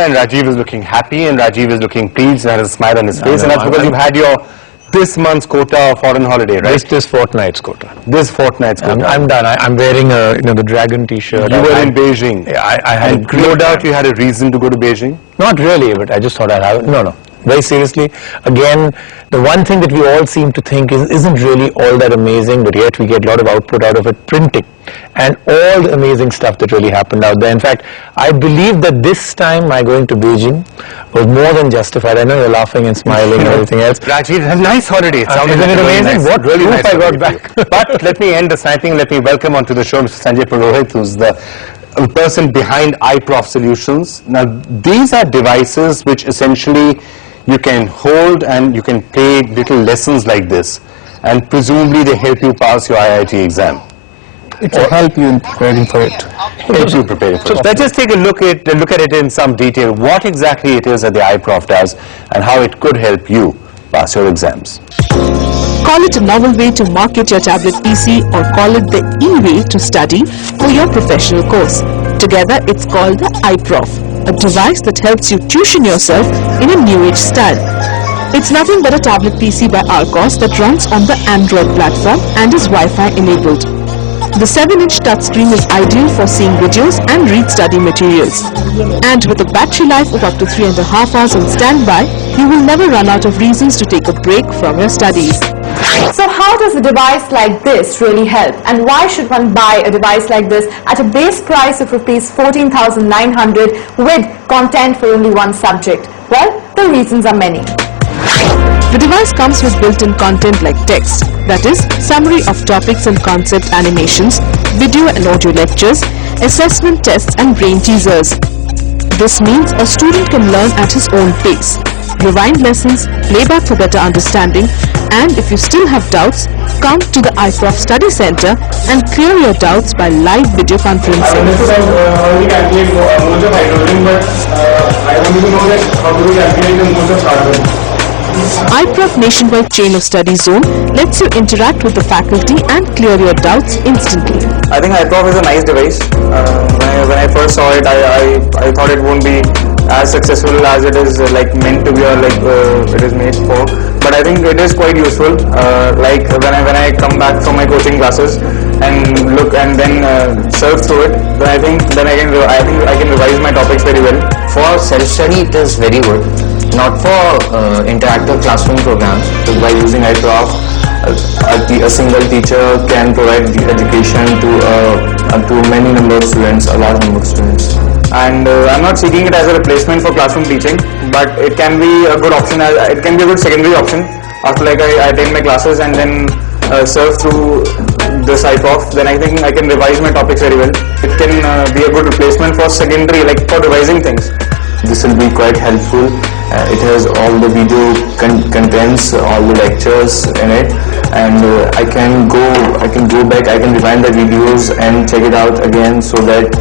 And Rajiv is looking happy, and Rajiv is looking pleased, and has a smile on his face, and that's because you've had your this month's quota foreign holiday, right? This fortnight's quota. This fortnight's quota. I'm done. I'm wearing the dragon T-shirt. You were in Beijing. Yeah, I had. And no doubt you had a reason to go to Beijing. Not really, but I just thought I'd have it. No. Very seriously, again, the one thing that we all seem to think isn't really all that amazing, but yet we get a lot of output out of it, printing, and all the amazing stuff that really happened out there. In fact, I believe that this time my going to Beijing was more than justified. I know you're laughing and smiling and everything else. Rajiv, a nice holiday. Isn't it amazing? Nice. What really proof nice I got back. But let me end the sniping. Let me welcome onto the show Mr. Sanjay Purohit, who's the person behind iProf Solutions. Now, these are devices which essentially you can hold and you can play little lessons like this, and presumably they help you pass your IIT exam. It will help you in preparing for it. Help you preparing for it. Let's just take a look at it in some detail. What exactly it is that the iProf does, and how it could help you pass your exams. Call it a novel way to market your tablet PC, or call it the e-way to study for your professional course. Together, it's called the iProf, a device that helps you tuition yourself in a new age style. It's nothing but a tablet PC by Arcos that runs on the Android platform and is Wi-Fi enabled. The 7-inch touchscreen is ideal for seeing videos and read study materials. And with a battery life of up to 3.5 hours on standby, you will never run out of reasons to take a break from your studies. So how does a device like this really help, and why should one buy a device like this at a base price of Rs 14,900 with content for only one subject? Well, the reasons are many. The device comes with built-in content like text, that is, summary of topics and concept animations, video and audio lectures, assessment tests and brain teasers. This means a student can learn at his own pace, rewind lessons, playback for better understanding, and if you still have doubts, come to the iProf Study Center and clear your doubts by live video conferencing. I calculate moles of hydrogen, but I want to know that how do we calculate the moles of carbon? iProf Nationwide Chain of Study Zone lets you interact with the faculty and clear your doubts instantly. I think iProf is a nice device. When I first saw it, I thought it won't be as successful as it is meant to be, or it is made for. But I think it is quite useful. Like when I come back from my coaching classes and look and then surf through it, then I think I can revise my topics very well. For self-study, it is very good. Not for interactive classroom programs. So by using iProf, a single teacher can provide the education to many number of students, a large number of students. And I'm not seeking it as a replacement for classroom teaching, but it can be a good option. It can be a good secondary option after I attend my classes and then surf through this iProf. Then I think I can revise my topics very well. It can be a good replacement for secondary, like for revising things. This will be quite helpful. It has all the video contents, all the lectures in it, and I can go back, I can rewind the videos and check it out again, so that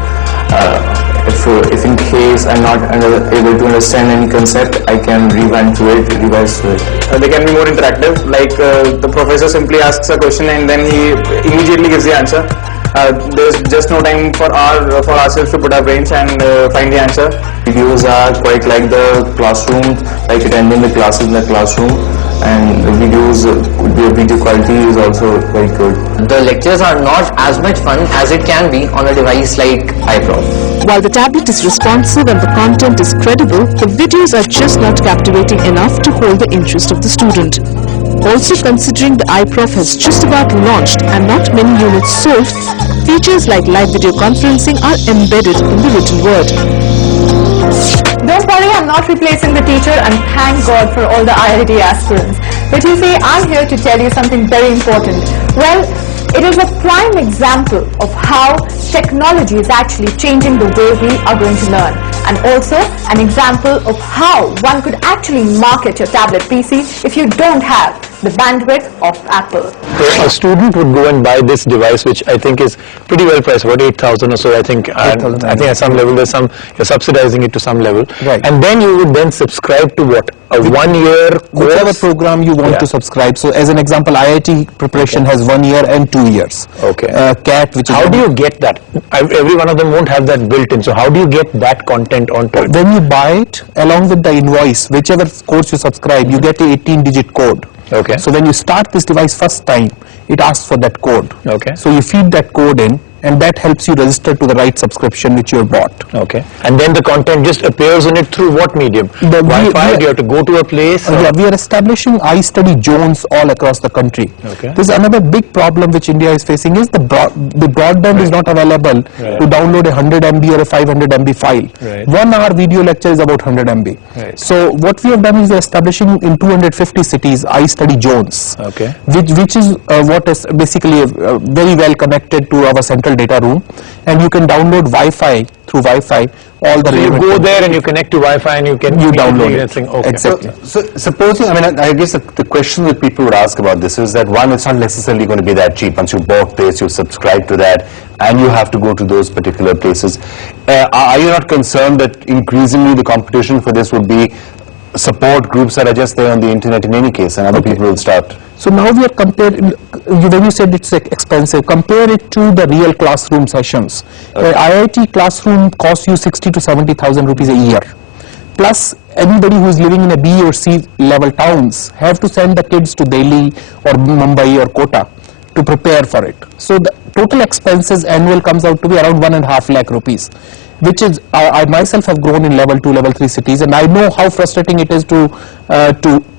if in case I'm not able to understand any concept, I can rewind to it, revise to it. They can be more interactive, like the professor simply asks a question and then he immediately gives the answer. There's just no time for ourselves to put our brains and find the answer. Videos are quite like the classroom, like attending the classes in the classroom, and the video quality is also quite good. The lectures are not as much fun as it can be on a device like iProf. While the tablet is responsive and the content is credible, the videos are just not captivating enough to hold the interest of the student. Also, considering the iProf has just about launched and not many units sold, features like live video conferencing are embedded in the written word. Don't worry, I'm not replacing the teacher, and thank God for all the IIT aspirants. But you see, I'm here to tell you something very important. Well, it is a prime example of how technology is actually changing the way we are going to learn, and also an example of how one could actually market your tablet PC if you don't have the bandwidth of Apple. A student would go and buy this device, which I think is pretty well priced, about 8,000 or so. I think at some level you're subsidizing it to some level, right? And then you would then subscribe to what, a 1-year course? Whichever program you want to subscribe. So as an example, IIT preparation has 1 year and 2 years. Okay. CAT, which is how do you get that? Every one of them won't have that built in. So how do you get that content? content onto it. When you buy it, along with the invoice, whichever course you subscribe, you get a 18-digit code. Okay. So when you start this device first time, it asks for that code. Okay. So you feed that code in, and that helps you register to the right subscription which you have bought. Okay. And then the content just appears in it through what medium? The- Wi-Fi? Do you have to go to a place? or- Yeah, we are establishing iStudy zones all across the country. Okay. There's another big problem which India is facing is the broadband is not available to download a 100 MB or a 500 MB file. Right. 1 hour video lecture is about 100 MB. Right. So what we have done is we are establishing in 250 cities iStudy zones. Okay. Which is what is basically very well connected to our central data room, and you can download Wi-Fi through Wi-Fi all the So you relevant go there and you connect to Wi-Fi and you can download immediately it. think, okay. Exactly. So supposing, I mean, I guess the question that people would ask about this is that, one, it's not necessarily going to be that cheap. Once you bought this, you subscribe to that, and you have to go to those particular places. Are you not concerned that increasingly the competition for this would be support groups that are just there on the internet in any case, and other people will start? So now we are comparing, when you said it's expensive, compare it to the real classroom sessions. IIT classroom costs you 60 to 70,000 rupees a year. Plus, anybody who is living in a B or C level towns have to send the kids to Delhi or Mumbai or Kota to prepare for it. So the total expenses annual comes out to be around 1.5 lakh rupees. Which is, I myself have grown in level 2, level 3 cities, and I know how frustrating it is to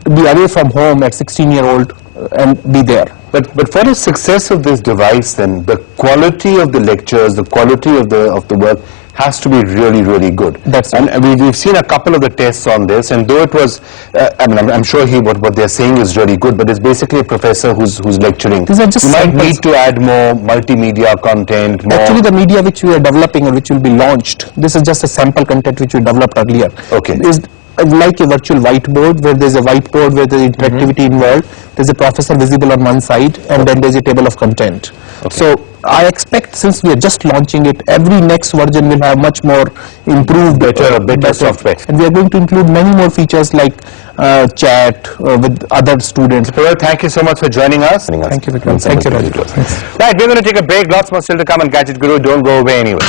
be away from home at 16-year-old and be there. But for the success of this device, then the quality of the lectures, the quality of the work has to be really, really good. That's and we've seen a couple of the tests on this, and though it was, I mean, I'm sure what they're saying is really good, but it's basically a professor who's lecturing. These are just you might samples. need to add more multimedia content, more. Actually, the media which we are developing and which will be launched, this is just a sample content which we developed earlier. Okay. Is like a virtual whiteboard, where there's a whiteboard where there's interactivity involved, there's a professor visible on one side, and then there's a table of content. So I expect, since we are just launching it, every next version will have much more improved, better software. And we are going to include many more features like chat with other students. Well, thank you so much for joining us. Thank you, Vikram. Thank you, Raju. Thanks. Right, we're going to take a break. Lots more still to come on Gadget Guru. Don't go away anywhere.